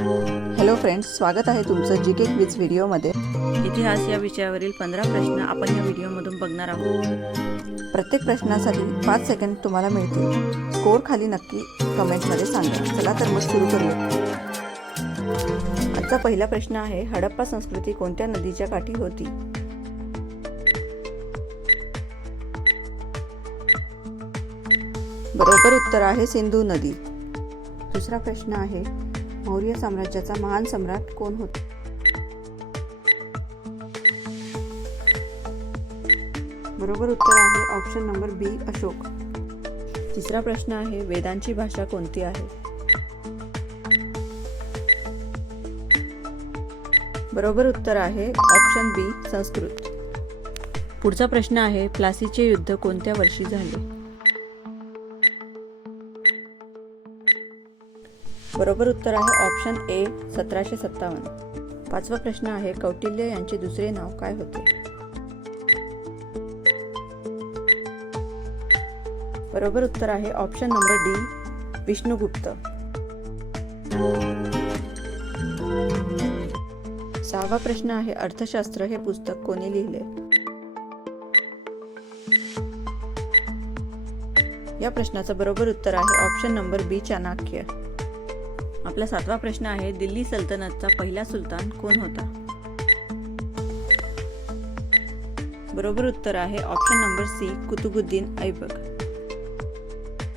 Hello friends, स्वागत आहे तुमचं जी के क्विज व्हिडिओमध्ये। इतिहास या विषयावरील 15 प्रश्न आपण या व्हिडिओमधून बघणार आहोत। प्रत्येक प्रश्नासाठी 5 सेकंद तुम्हाला मिळतील। स्कोर खाली नक्की कमेंटमध्ये सांगा। चला तर मग सुरू करूया। आजचा पहिला प्रश्न आहे, हडप्पा संस्कृती कोणत्या नदीच्या काठी होती? बरोबर उत्तर आहे सिंधू नदी। दुसरा प्रश्न आहे, मौर्य साम्राज्याचा महान सम्राट कोण होता? बरोबर उत्तर आहे ऑप्शन नंबर बी, अशोक। तिसरा प्रश्न आहे, वेदांची भाषा कोणती आहे? बरोबर उत्तर आहे ऑप्शन बी, संस्कृत। पुढचा प्रश्न आहे, प्लासीचे युद्ध कोणत्या वर्षी झाले? बरोबर उत्तर आहे ऑप्शन ए, 1757। पाचवा प्रश्न आहे, कौटिल्य यांचे दुसरे नाव काय होते? बरोबर उत्तर आहे ऑप्शन नंबर डी, विष्णुगुप्त। सहावा प्रश्न आहे, अर्थशास्त्र हे पुस्तक कोणी लिहिले? या प्रश्नाचं बरोबर उत्तर आहे ऑप्शन नंबर बी, चाणक्य। आपला सातवा प्रश्न आहे, दिल्ली सल्तनतचा पहिला सुलतान कोण होता? बरोबर उत्तर आहे option number C, Qutubuddin Aibak.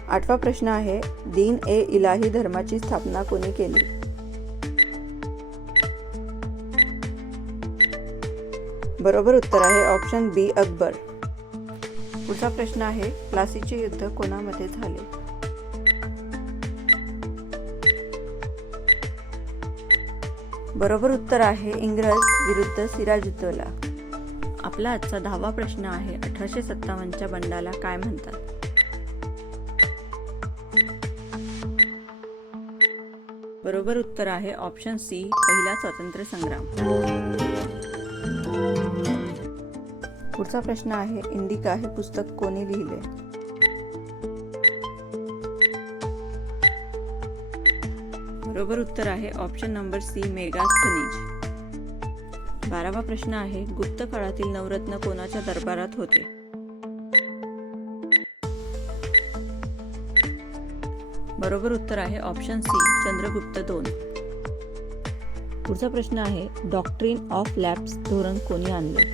आठवा प्रश्न आहे, दीन ए इलाही धर्माची स्थापना कोणी केली? बरोबर उत्तर आहे ऑप्शन बी, अकबर। पुढचा प्रश्न आहे, प्लासीचे युद्ध कोणामध्ये झाले? बरोबर उत्तर आहे इंग्रज विरुद्ध सिराजुद्दौला। आपला आजचा 10वा प्रश्न आहे, 1857च्या बंडाला काय म्हणतात? बरोबर उत्तर आहे ऑप्शन सी, पहिला स्वातंत्र्य संग्राम। पुढचा प्रश्न आहे, इंडिका हे पुस्तक कोणी लिहिले? बरोबर उत्तर आहे ऑप्शन नंबर सी, मेगास्थनीज। 12वा प्रश्न आहे, गुप्त काळातील नवरत्न कोणाच्या दरबारात होते? बरोबर उत्तर आहे ऑप्शन सी, चंद्रगुप्त II। पुढचा प्रश्न आहे, डॉक्ट्रिन ऑफ लॅप्स धोरण कोणी आणले?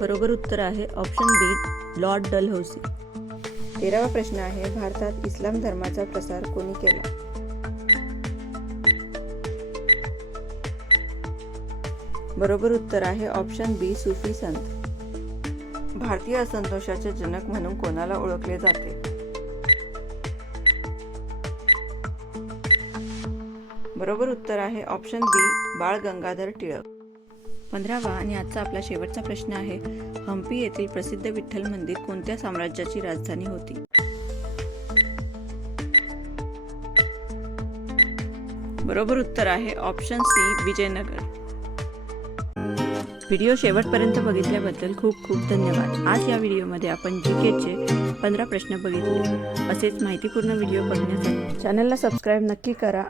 बरोबर उत्तर आहे ऑप्शन बी, लॉर्ड डलहौसी। 13वा प्रश्न आहे, भारतात इस्लाम धर्माचा प्रसार कोणी केला? बरोबर उत्तर आहे ऑप्शन बी, सुफी संत। भारतीय असंतोषाचे जनक म्हणून कोणाला ओळखले जाते? बरोबर उत्तर आहे ऑप्शन बी, बाळ गंगाधर टिळक। 15वा आणि आजचा आपला शेवटचा प्रश्न आहे, हम्पी येथील प्रसिद्ध विठ्ठल मंदिर कोणत्या साम्राज्याची राजधानी होती? बरोबर उत्तर आहे ऑप्शन सी, विजयनगर। व्हिडिओ शेवटपर्यंत बघितल्याबद्दल खूप खूप धन्यवाद। आज या व्हिडिओमध्ये आपण जीकेचे 15 प्रश्न बघितले। असेच माहितीपूर्ण व्हिडिओ बघण्यासाठी चॅनलला सबस्क्राईब नक्की करा